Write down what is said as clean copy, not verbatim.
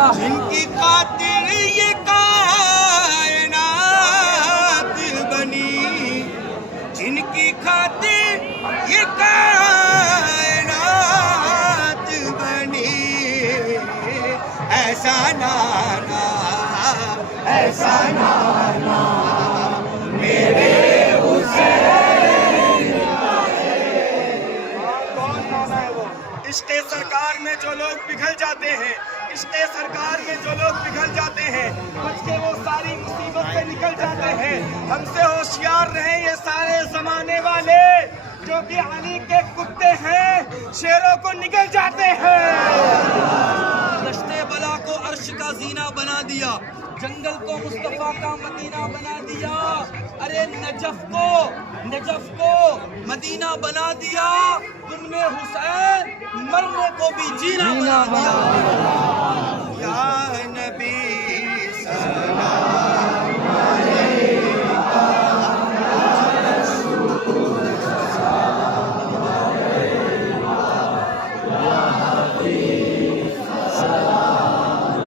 जिनकी खातिर ये कायनात बनी, जिनकी खातिर ये कायनात बनी, ऐसा नाना, ऐसा नाना मेरे इश्क़े सरकार में जो लोग पिघल जाते हैं, इश्क़े सरकार में जो लोग पिघल जाते हैं, बच के वो सारी मुसीबत से निकल जाते हैं। हमसे होशियार रहे ये सारे जमाने वाले, जो कि अली के कुत्ते हैं, शेरों को निकल जाते हैं। दश्ते बला को अर्श का जीना बना दिया, जंगल को मुस्तफा का मदीना बना दिया। अरे नजफ को मदीना बना दिया। तुमने हुसैन मरने को भी जीना बना दिया।